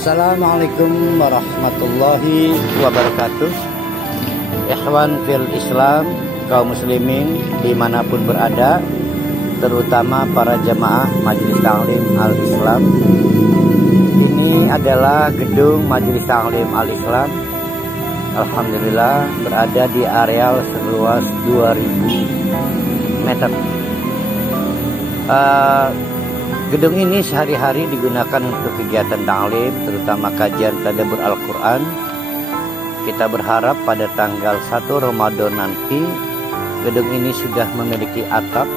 Assalamualaikum warahmatullahi wabarakatuh. Ikhwan fil Islam, kaum muslimin dimanapun berada, terutama para jamaah Majelis Taklim Al-Islam. Ini adalah gedung Majelis Taklim Al-Islam. Alhamdulillah berada di areal seluas 2000 meter. Gedung ini sehari-hari digunakan untuk kegiatan taklim, terutama kajian tadabbur Al-Quran. Kita berharap pada tanggal 1 Ramadan nanti gedung ini sudah memiliki atap.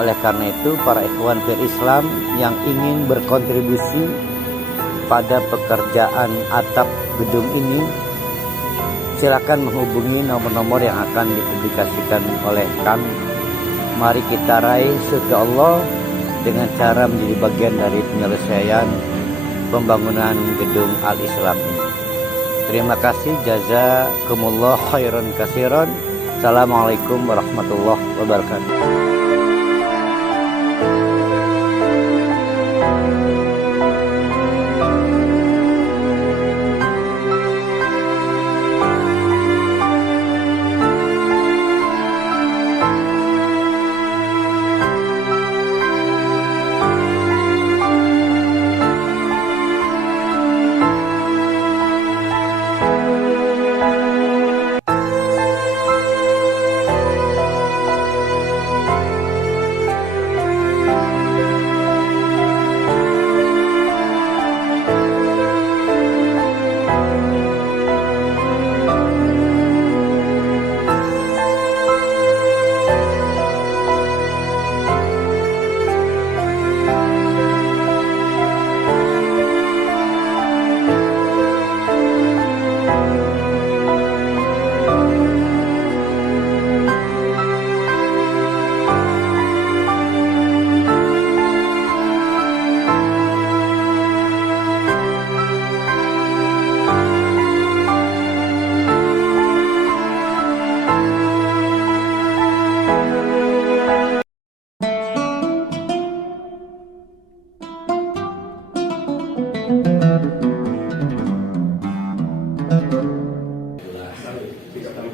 Oleh karena itu, para ikhwan fil Islam yang ingin berkontribusi pada pekerjaan atap gedung ini, silakan menghubungi nomor-nomor yang akan dipublikasikan oleh kami. Mari kita raih surga Allah dengan cara menjadi bagian dari penyelesaian pembangunan gedung Al-Islam ini. Terima kasih, jazakumullah khairan katsiran. Assalamualaikum warahmatullahi wabarakatuh.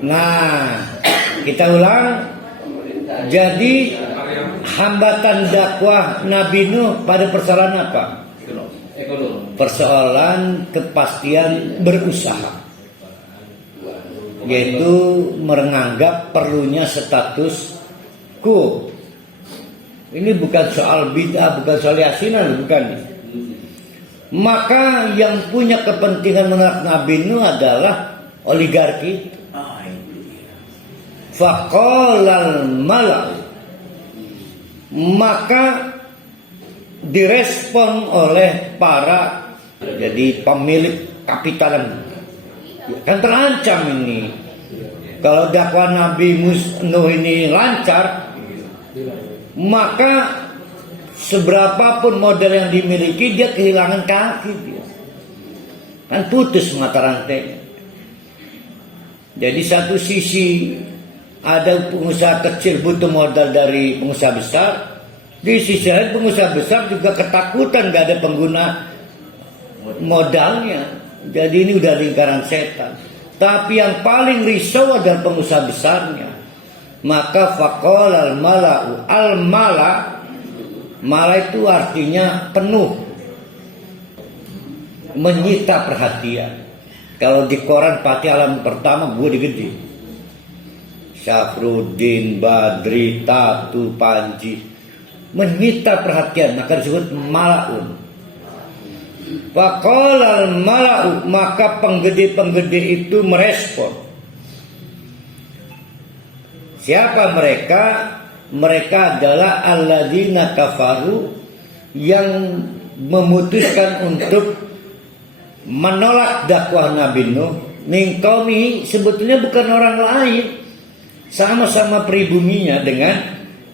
Nah, kita ulang. Jadi hambatan dakwah Nabi Nuh pada persoalan apa? Persoalan kepastian berusaha, yaitu menganggap perlunya status quo. Ini bukan soal bid'ah, bukan soal yasinan, bukan. Maka yang punya kepentingan menolak Nabi Nuh adalah oligarki. Faqalal malak, maka direspon oleh para jadi pemilik kapitalan. Kan terancam ini. Kalau dakwah Nabi Nuh ini lancar, maka seberapapun modal yang dimiliki dia kehilangan kaki dia. Kan putus mata rantainya. Jadi satu sisi ada pengusaha kecil butuh modal dari pengusaha besar. Di sisi lain pengusaha besar juga ketakutan gak ada pengguna modalnya. Jadi ini udah lingkaran setan. Tapi yang paling risau adalah pengusaha besarnya. Maka faqala al-mala'u, al-mala', mala itu artinya penuh, menyita perhatian. Kalau di koran Fatih Alam pertama gue digede, Syafruddin, Badri, Tatu, Panji, menyita perhatian, maka disebut mala'un. Faqala al-mala'u, maka penggede-penggede itu merespon. Siapa mereka? Mereka adalah alladzina kafaru, yang memutuskan untuk menolak dakwah Nabi Nuh. Min qaumi, sebetulnya bukan orang lain, sama-sama pribuminya dengan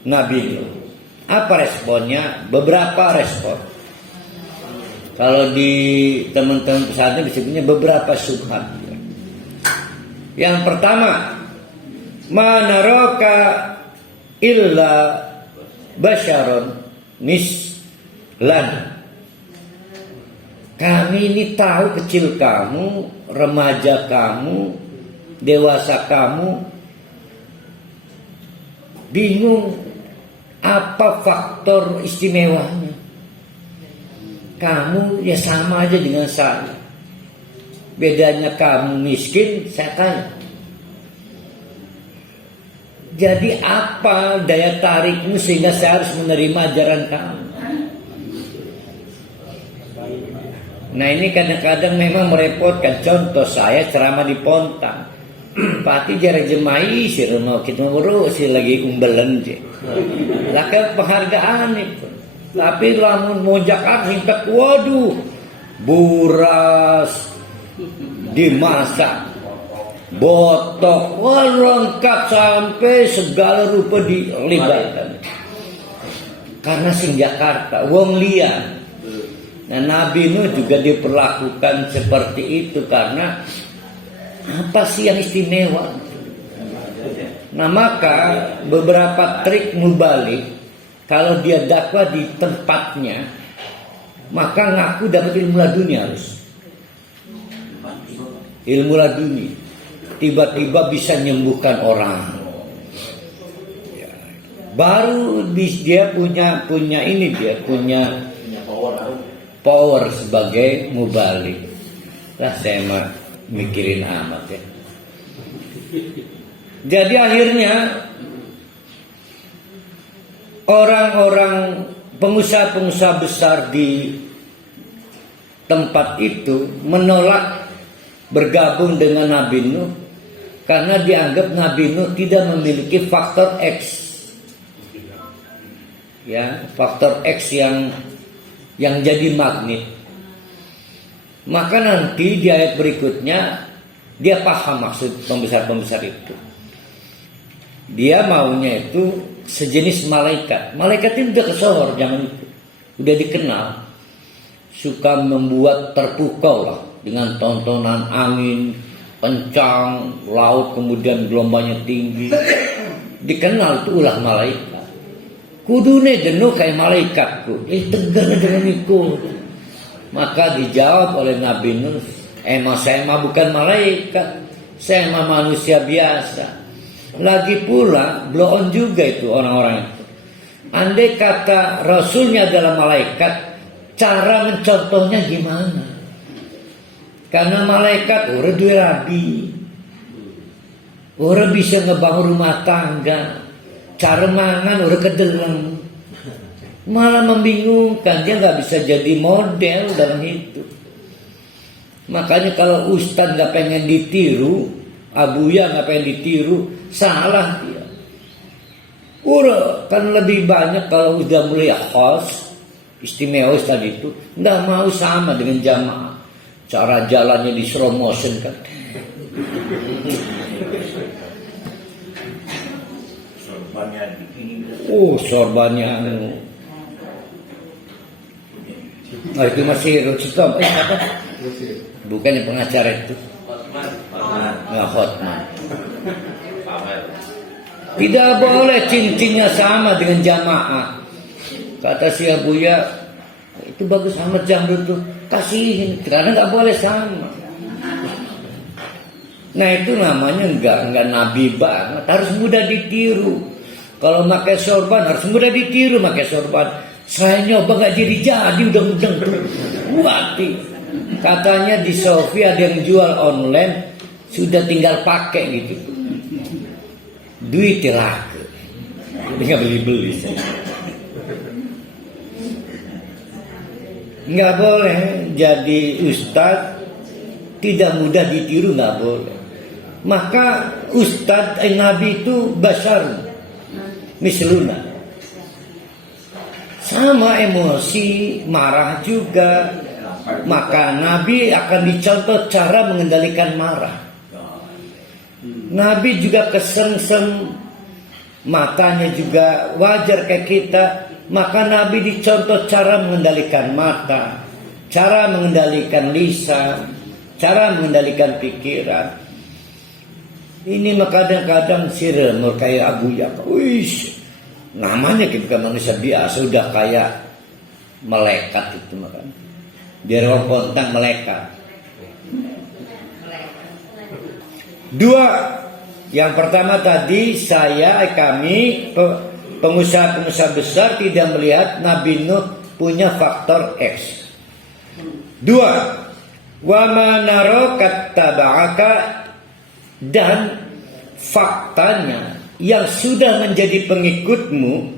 Nabi Nuh. Apa responnya? Beberapa respon. Kalau di teman-teman pesantren disebutnya beberapa subhat. Yang pertama, manaraka illa basyaron mislan. Kami ini tahu kecil kamu, remaja kamu, dewasa kamu, bingung apa faktor istimewanya. Kamu ya sama aja dengan saya. Bedanya kamu miskin, saya kaya. Jadi apa daya tarikmu sehingga saya harus menerima ajaran kamu? Nah ini kadang-kadang memang merepotkan. Contoh saya ceramah di Pontang. Pati jarak jemai si rumah kita ngurus si lagi umbelan je. Lakukan penghargaan itu. Tapi lamun mau Jakarta hingga waduh buras dimasak botok lengkap sampai segala rupa dilibatkan. Karena sing Jakarta wong liya. Nah Nabi Nuh juga diperlakukan seperti itu karena apa sih yang istimewa? Nah maka beberapa trik mubalik kalau dia dakwah di tempatnya maka ngaku dapat ilmu laduni harus. Ilmu laduni tiba-tiba bisa menyembuhkan orang. Baru dia punya ini dia punya power sebagai mubalik. Lah saya mah mikirin amat ya. Jadi akhirnya orang-orang pengusaha-pengusaha besar di tempat itu menolak bergabung dengan Nabi Nuh karena dianggap Nabi Nuh tidak memiliki faktor X. Ya, faktor X yang jadi magnet. Maka nanti di ayat berikutnya dia paham maksud pembesar-pembesar itu. Dia maunya itu sejenis malaikat. Malaikat itu udah kesohor zaman itu. Udah dikenal. Suka membuat terpukau lah. Dengan tontonan angin kencang, laut kemudian gelombangnya tinggi. Dikenal itu ulah malaikat. Kudune jenuh kayak malaikatku. Tegar dengan ikut. Maka dijawab oleh Nabi Nuh, saya mah bukan malaikat, saya mah manusia biasa. Lagi pula bloon juga itu orang-orang itu. Andai kata Rasulnya adalah malaikat, cara mencontohnya gimana? Karena malaikat orang duwe rabi, orang bisa ngebangun rumah tangga, cara mangan orang kedeleng. Malah membingungkan, dia nggak bisa jadi model dalam hidup. Makanya kalau ustadz nggak pengen ditiru, abuya nggak pengen ditiru, salah dia. Kan lebih banyak kalau udah mulai khos, istimewa ustadz itu nggak mau sama dengan jamaah. Cara jalannya di slow motion kan. Sorbannya itu masih Rutstop. Bukannya pengacara itu. Hotman. Tidak boleh cincinnya sama dengan jamaah. Kata si Abuya, itu bagus amat jamrut tuh. Kasihin, karena nggak boleh sama. Nah itu namanya nggak nabi banget. Harus mudah ditiru. Kalau pakai sorban harus mudah ditiru pakai sorban. Saya nyoba nggak jadi udah tuh. Wati. Katanya di Shopee ada yang jual online sudah tinggal pakai gitu. Duit laku. Nggak beli. Nggak boleh jadi ustadz tidak mudah ditiru, nggak boleh. Maka ustadz Nabi itu basar misluna. Sama emosi, marah juga. Maka Nabi akan dicontoh cara mengendalikan marah. Nabi juga kesengsem, matanya juga wajar kayak kita. Maka Nabi dicontoh cara mengendalikan mata, cara mengendalikan lisan, cara mengendalikan pikiran. Ini maka kadang-kadang siremur kayak Abu Yakub. Namanya kita manusia biasa, udah kayak malaikat itu makanya. Biar orang kontak melekat. Dua, yang pertama tadi kami pengusaha-pengusaha besar tidak melihat Nabi Nuh punya faktor X. Dua, wa ma nara kattaba'aka, dan faktanya yang sudah menjadi pengikutmu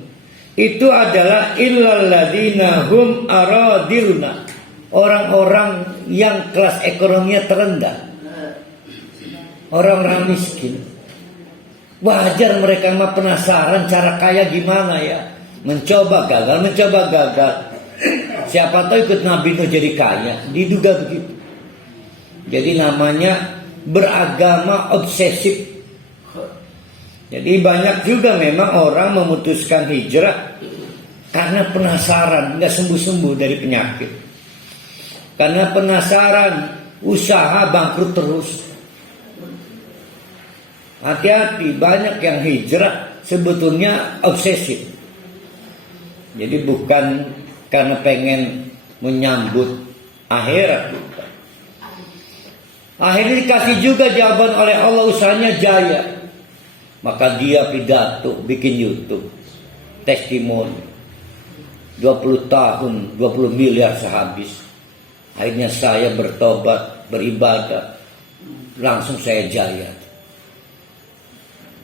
itu adalah illal ladina hum aradilna, orang-orang yang kelas ekonominya terendah, orang-orang miskin. Wajar mereka mah penasaran cara kaya gimana ya, mencoba gagal. Siapa tahu ikut Nabi Nuh jadi kaya, diduga begitu. Jadi namanya beragama obsesif. Jadi banyak juga memang orang memutuskan hijrah karena penasaran, nggak sembuh-sembuh dari penyakit. Karena penasaran, usaha bangkrut terus. Hati-hati, banyak yang hijrah sebetulnya obsesif. Jadi bukan karena pengen menyambut akhirat. Akhirnya dikasih juga jawaban oleh Allah, usahanya jaya. Maka dia pidato, bikin YouTube, testimoni. 20 tahun, 20 miliar sehabis. Akhirnya saya bertobat, beribadah. Langsung saya jaya.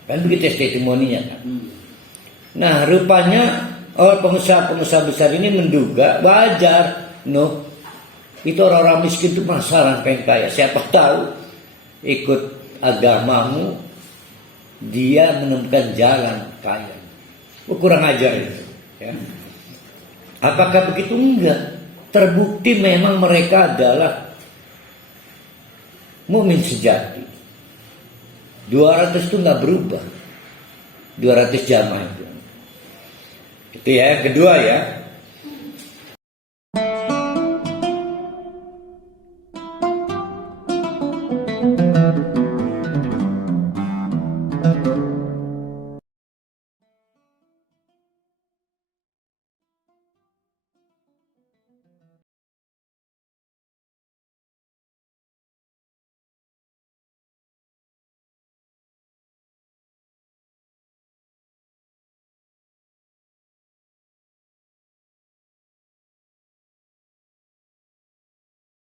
Kan begitu testimoninya kan. Nah rupanya pengusaha-pengusaha besar ini menduga wajar Nuh itu orang-orang miskin itu penasaran pengen kaya. Siapa tahu ikut agamamu dia menemukan jalan kaya. Kurang ajar itu ya. Apakah begitu? Enggak. Terbukti memang mereka adalah mukmin sejati. 200 itu nggak berubah. 200 jamaah itu. Itu ya, yang kedua ya.